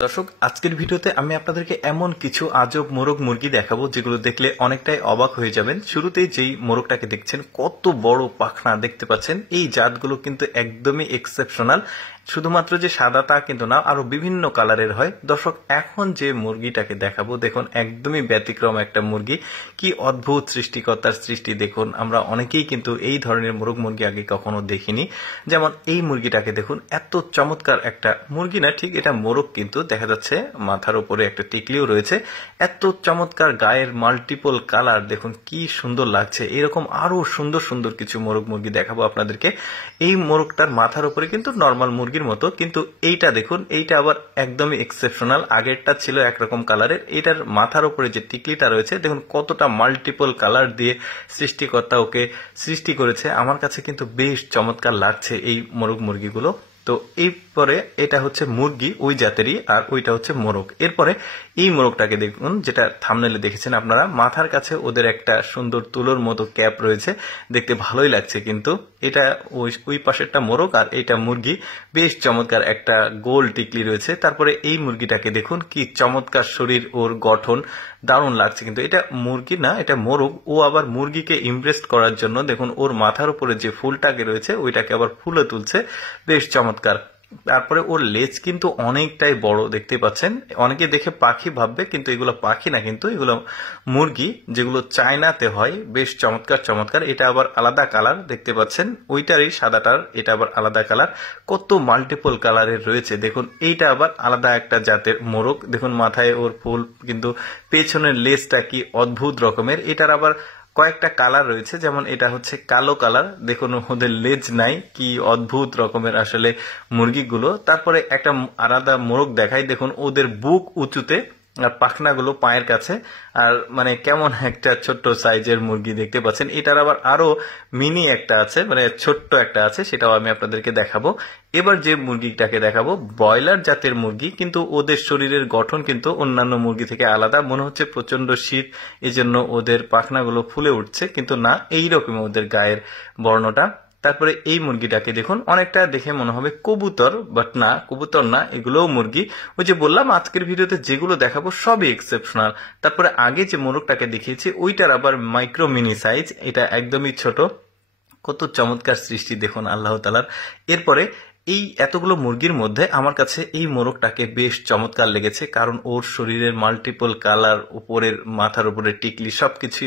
দর্শক, আজকের ভিডিওতে আমি আপনাদেরকে এমন কিছু আজব মোরগ মুরগি দেখাবো যেগুলো দেখলে অনেকটাই অবাক হয়ে যাবেন। শুরুতেই যেই মোরগটাকে দেখছেন, কত বড় পাখনা দেখতে পাচ্ছেন। এই জাতগুলো কিন্তু একদমই এক্সেপশনাল। শুধুমাত্র যে সাদা তা কিন্তু না, আরো বিভিন্ন কালারের হয়। দর্শক, এখন যে মুরগিটাকে দেখাবো দেখুন, একদমই ব্যতিক্রম একটা মুরগি। কি অদ্ভুত সৃষ্টিকর্তার সৃষ্টি দেখুন। আমরা অনেকেই কিন্তু এই ধরনের মোরগ মুরগি আগে কখনো দেখিনি। যেমন এই মুরগিটাকে দেখুন, এত চমৎকার একটা মুরগি না, ঠিক এটা মোরগ কিন্তু দেখা যাচ্ছে মাথার উপরে একটা টিকলিও রয়েছে। এত চমৎকার গায়ের মাল্টিপল কালার দেখুন, কি সুন্দর লাগছে। এরকম আরো সুন্দর সুন্দর কিছু মোরগ মুরগি দেখাবো আপনাদেরকে। এই মোরগটার মাথার উপরে কিন্তু নর্মাল মুরগির মতো, কিন্তু এইটা দেখুন, এইটা আবার একদমই এক্সেপশনাল। আগেরটা ছিল একরকম কালারের, এটার মাথার উপরে যে টিকলিটা রয়েছে দেখুন কতটা মাল্টিপল কালার দিয়ে সৃষ্টিকর্তা ওকে সৃষ্টি করেছে। আমার কাছে কিন্তু বেশ চমৎকার লাগছে এই মোরগ মুরগিগুলো। তো এরপরে এটা হচ্ছে মুরগি ওই জাতেরই, আর ওইটা হচ্ছে মোরগ। এরপরে এই মোরগটাকে দেখুন, যেটা থাম্বনেলে দেখেছেন আপনারা, মাথার কাছে ওদের একটা সুন্দর তুলোর মতো ক্যাপ রয়েছে, দেখতে ভালোই লাগছে। কিন্তু এটা ওই পাশেরটা মোরগ আর এইটা মুরগি। বেশ চমৎকার একটা গোল টিকলি রয়েছে। তারপরে এই মুরগিটাকে দেখুন, কি চমৎকার শরীর, ওর গঠন দারুণ লাগছে। কিন্তু এটা মুরগি না, এটা মোরগ। ও আবার মুরগিকে ইমপ্রেস করার জন্য দেখুন ওর মাথার উপরে যে ফুলটাকে রয়েছে ওইটাকে আবার ফুলে তুলছে, বেশ চমৎকার। তারপরে ওর লেজ কিন্তু অনেকটাই বড় দেখতে পাচ্ছেন। অনেকে দেখে পাখি ভাববে, কিন্তু এগুলো পাখি না, কিন্তু এগুলো মুরগি, যেগুলো চায়নাতে হয়। বেশ চমৎকার চমৎকার। এটা আবার আলাদা কালার দেখতে পাচ্ছেন, ওইটারই সাদাটার এটা আবার আলাদা কালার। কত মাল্টিপল কালারের রয়েছে দেখুন। এইটা আবার আলাদা একটা জাতের মোরগ। দেখুন মাথায় ওর ফুল, কিন্তু পেছনের লেজটা কি অদ্ভুত রকমের। এটার আবার কয়েকটা কালার রয়েছে, যেমন এটা হচ্ছে কালো কালার। দেখুন ওদের লেজ নাই, কি অদ্ভুত রকমের আসলে মুরগিগুলো। তারপরে একটা আলাদা মোরগ দেখাই, দেখুন ওদের বুক উঁচুতে আর পাখনাগুলো পায়ের কাছে। আর মানে কেমন একটা ছোট্ট সাইজের মুরগি দেখতে পাচ্ছেন। এটার আবার আরো মিনি একটা আছে, মানে ছোট্ট একটা আছে, সেটাও আমি আপনাদেরকে দেখাবো। এবার যে মুরগিটাকে দেখাবো, ব্রয়লার জাতের মুরগি, কিন্তু ওদের শরীরের গঠন কিন্তু অন্যান্য মুরগি থেকে আলাদা। মনে হচ্ছে প্রচন্ড শীত, এজন্য ওদের পাখনাগুলো ফুলে উঠছে, কিন্তু না, এইরকম ওদের গায়ের বর্ণটা। তারপরে এই মুরগিটাকে দেখুন, অনেকটা দেখে মনে হবে কবুতর, বাট না, কবুতর না, এগুলোও মুরগি। ওই যে বললাম আজকের ভিডিওতে যেগুলো দেখাবো সবই এক্সেপশনাল। তারপরে আগে যে মোরগটাকে দেখিয়েছি ওইটার আবার মাইক্রো মিনি সাইজ, এটা একদমই ছোট। কত চমৎকার সৃষ্টি দেখুন আল্লাহ তাআলার। এরপরে এই এতগুলো মুরগির মধ্যে আমার কাছে এই মোরগটাকে বেশ চমৎকার লেগেছে, কারণ ওর শরীরের মাল্টিপল কালার, উপরের মাথার উপরে টিকলি, সবকিছুই